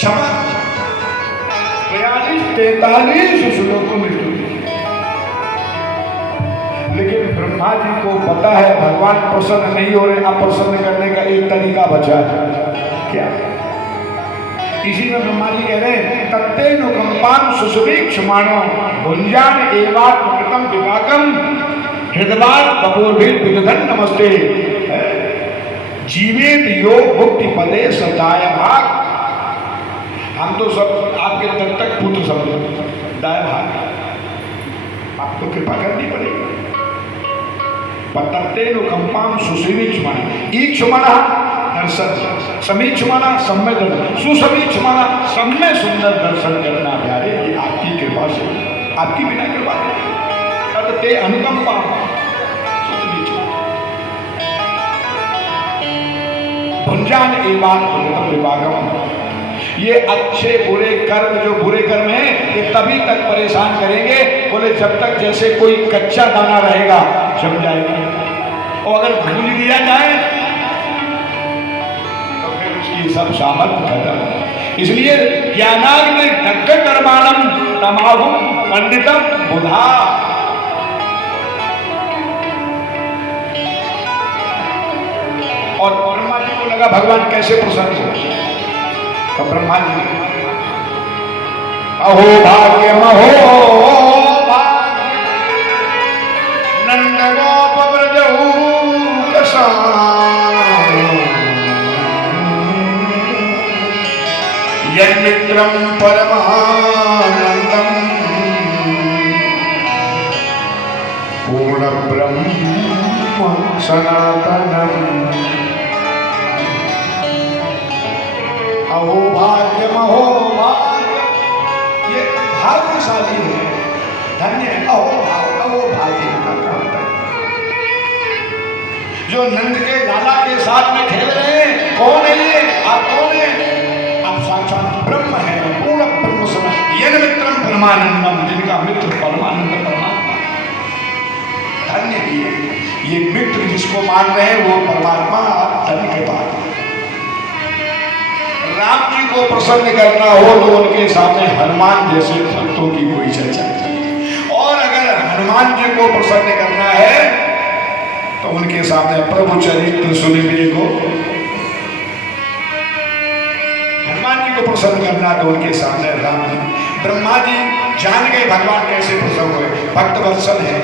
क्षमा 42-43 श्लोकों में स्तुति। लेकिन ब्रह्मा जी को पता है भगवान प्रसन्न नहीं हो रहे, अप्रसन्न करने का एक तरीका बचा है। क्या? इसी में ब्रह्मा जी कह रहे हैं तत्तेनुकंपां सुसुवीक्षमाणो भुंजान एवात्मकृतं विपाकं हृदवाद बपोर्भिर विदधन नमस्ते जीवित योग मुक्ति पदे सदाय भाग। हम तो सब आपके तक पुत्र समझो, दाय भाग आपको कृपा करनी पड़ेगी। पत्तेनुकंपां सुसुवीक्षमाणो ईक्षमाणः दर्शन, समीक्षमाना सम्य दर्शन, सुसमीक्षमाना सम्य सुंदर दर्शन करना प्यारे, ये आपकी कृपा से, आपकी बिना कृपा से ते अनुकंपा भुंजान एवान विभागम। ये अच्छे बुरे कर्म, जो बुरे कर्म हैं ये तभी तक परेशान करेंगे, बोले जब तक जैसे कोई कच्चा दाना रहेगा जम जाएगा, और अगर भूल दिया जाए ये सब सामर्थ्य खत्म। इसलिए ज्ञानाग्नि ढक्क कर्माणम तमाहुम पंडितम बुधा। और ब्रह्मा जी को लगा भगवान कैसे प्रसन्न हो, तो ब्रह्मा जी अहो भाग्य महो भाग्य नंद गोप ब्रजहु यन्मित्रं परमानंदं पूर्ण ब्रह्म सनातनम। अहो भाग्य महो भाग्य, ये भाग्यशाली है, धन्य है। अहो भाग्य जो नंद के लाला के साथ में खेल रहे हैं, कौन है ये? आप कौन है? साक्षात ब्रह्म है, पूर्ण ब्रह्म समय यन मित्रम परमानंदम, जिनका मित्र परमानंद परमात्मा। धन्य ये मित्र जिसको मान रहे हैं वो परमात्मा धन्य के पास। राम जी को प्रसन्न करना हो तो उनके सामने हनुमान जैसे भक्तों की कोई चर्चा नहीं, और अगर हनुमान जी को प्रसन्न करना है तो उनके सामने प्रभु चरित्र सुनिए को, को प्रसन्न करना तो उनके सामने राम जी। ब्रह्मा जी जान गए भगवान कैसे प्रसन्न हुए, भक्त वत्सल है,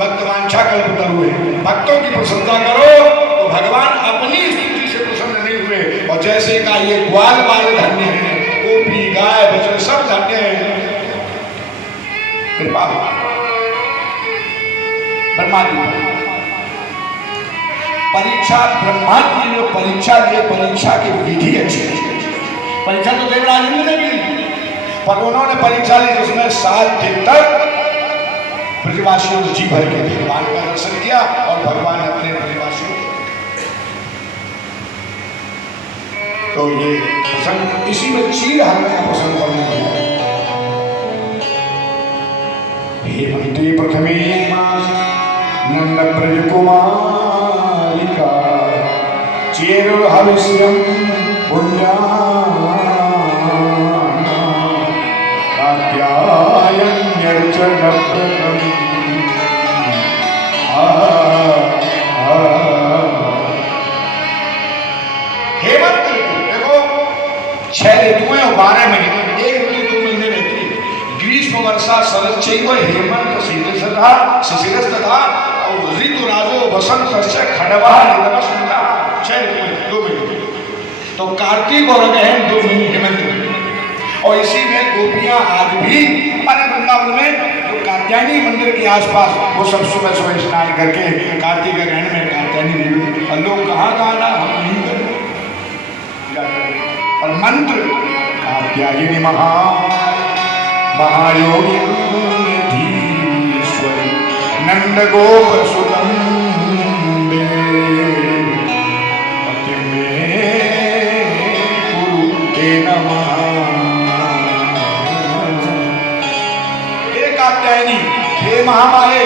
भक्त वांछा कल्पतरु है, भक्तों की प्रशंसा करो तो भगवान अपनी स्तुति से प्रसन्न नहीं हुए। और जैसे का ये ग्वाल बाल धन्य है, गोपी गाय बछड़ सब धन्य है, कृपा ब्रह्मा जी। परीक्षा ब्रह्मा जी जो परीक्षा लिए, परीक्षा की विधि अच्छी है। परीक्षा तो देवराज इंद्र ने भी ली, पर उन्होंने परीक्षा ली जिसमें 7 दिन तक ब्रजवासियों ने जी भर के भगवान का दर्शन किया, और भगवान अपने ब्रजवासियों तो ये प्रसन्न, इसी में चीर हमें का प्रसन्न करने को। हेमंते प्रथमे मास नंद ब्रज कुमारिका चेरो हविष्यम हेमंत ऋतु, देखो 6 ऋतुएं और 12 महीने, एक ऋतु 2 महीने रहती है। ग्रीष्म वर्षा शरद चैव हेमंत शिशिरस्तथा और ऋतु राजो वसंत खडवा निरवसंता, 6 ऋतुएं 2 महीने। तो कार्तिक और अगहन 2 महीने हेमंत। और इसी में गोपियां आज भी हमारे वृंदावन में जो कात्यायनी मंदिर के आसपास, वो सब सुबह सुबह स्नान करके कार्तिक अगहन में कात्यायनी देवी, और लोग कहाँ ना हम नहीं करें, और मंत्र कात्यायनी महायोगी नंद गोप सुतम कात्यायनी, हे महामाये,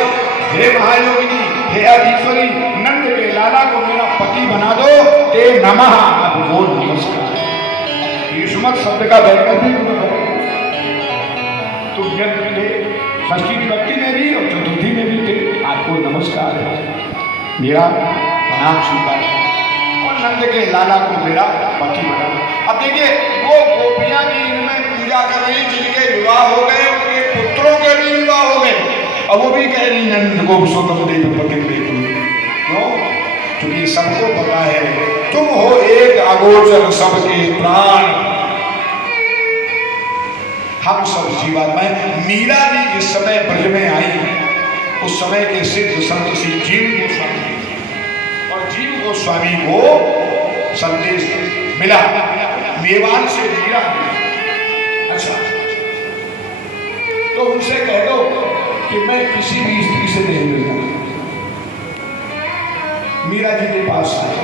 हे महायोगिनी, हे अधीश्वरी, नंद के लाला को मेरा पति बना दो, ते नमः, आप बोल नमस्कार। हेमंत शब्द का वैकल्पिक तो षष्ठी विभक्ति में भी और चतुर्थी में भी थे। आपको नमस्कार है, मेरा प्रणाम स्वीकार और नंद के लाला को मेरा पति बना। अब देखिए वो गोपियां भी इनमें पूजा कर रही जिनके विवाह हो गए, उनके पुत्रों के भी विवाह हो गए, अब वो भी कह रही नंद को सुतम देव पति क्यों? क्योंकि सबको पता है तुम हो एक अगोचर सबके प्राण, हम सब जीवात्माएं। मीरा जी जिस समय ब्रज में आई उस समय के सिद्ध संत श्री जीव गोस्वामी और जीव गोस्वामी को संदेश मिला मेवाड़ से मीरा। अच्छा तो उनसे कह दो कि मैं किसी भी स्त्री से नहीं मिलूंगा। मीरा जी के पास आए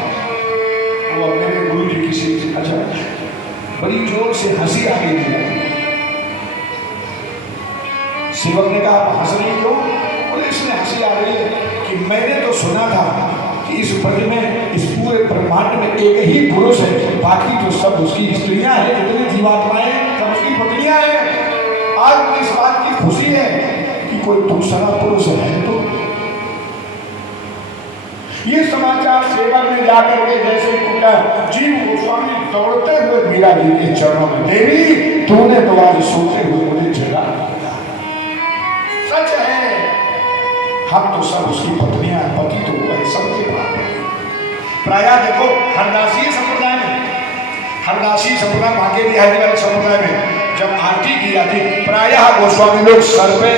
वो मेरे गुरु जी किसी। अच्छा बड़ी जोर से हंसी आ गई मीरा। सेवक ने कहा आप हंस रही क्यों? बोले इसमें हंसी आ रही है कि मैंने तो सुना था कि इस ब्रज में इस पूरे ब्रह्मांड में एक ही पुरुष है, बाकी तो सब उसकी स्त्रियां हैं, जितनी जीवात्माएं सब उसकी पत्नियां हैं। आज मुझे इस बात की खुशी है कि कोई दूसरा पुरुष है। तो ये समाचार सेवक ने जाकर के जैसे पूछा, जीव गोस्वामी दौड़ते हुए मीरा जी के चरणों में, देवी तूने तो आज सोते हुए मुझे जगा। सच है हम तो सब उसकी पत्नियां, पति तो वो है सबके पास। प्रायः देखो हरदासी संप्रदाय में, हरदासी संप्रदाय बांके बिहारी वाले संप्रदाय में जब आरती की जाती प्रायः गोस्वामी लोग सर पे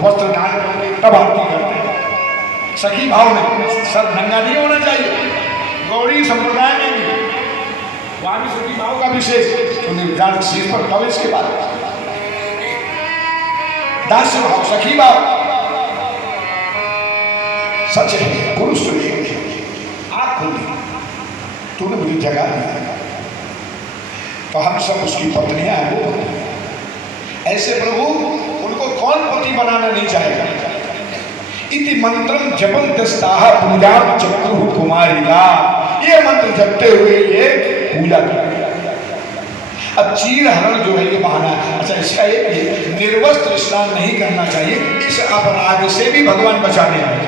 वस्त्र डाल करके तब आरती करते हैं। सखी भाव में सर नंगा नहीं होना चाहिए। गौड़ी संप्रदाय में भी वहां भी सखी भाव का विशेष सिर पर तब इसके बाद दास्य भाव सखी भाव। सच है पुरुष तो नहीं, आँख खुली तूने मुझे जगा दिया, तो हम सब उसकी पत्नियां हैं। ऐसे प्रभु उनको कौन पति बनाना नहीं चाहेगा? इति मंत्रम जपंतस्ताह पूजा चक्रु कुमारिका, ये मंत्र जपते हुए ये पूजा कर। अब चीर हरण जो है ये बहाना है। अच्छा इसका एक निर्वस्त्र स्नान नहीं करना चाहिए, इस अपराध से भी भगवान बचाने आए।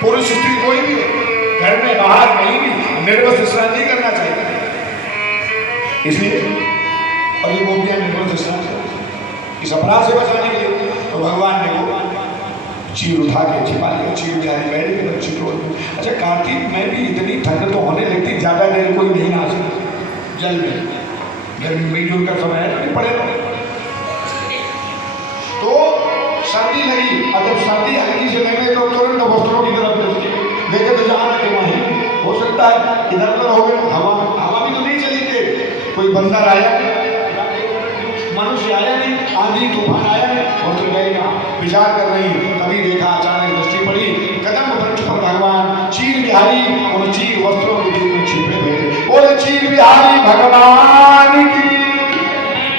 पुरुष स्त्री कोई भी घर में बाहर कहीं भी निर्वस्त्र स्नान नहीं करना चाहिए। इसलिए और ये गोपियां निर्वस्त्र स्नान इस अपराध से बचाने के लिए तो भगवान ने वो चीर उठा के छिपा लिया। चीर बिहारी बैठे के बच्चे को। अच्छा कार्तिक में भी इतनी ठंड तो होने लगती, ज्यादा देर कोई नहीं आ सकता जल में, गर्मी मई जून का समय है तो पड़ेगा। तो सर्दी लगी, अब जब सर्दी हल्की से लगे तो तुरंत वस्त्रों की तरफ लेके तो जाना के वहीं हो सकता है इधर उधर हो गए। हवा भी तो नहीं चली थी, कोई बंदर आया मनुष्य आया नहीं, आंधी तूफान आया नहीं, वस्त्र गए ना। विचार कर रही तभी देखा अचानक दृष्टि पड़ी कदम वृक्ष पर भगवान चीर बिहारी और चीर वस्त्रों के बीच में छिपे हुए। बोले चीर बिहारी भगवान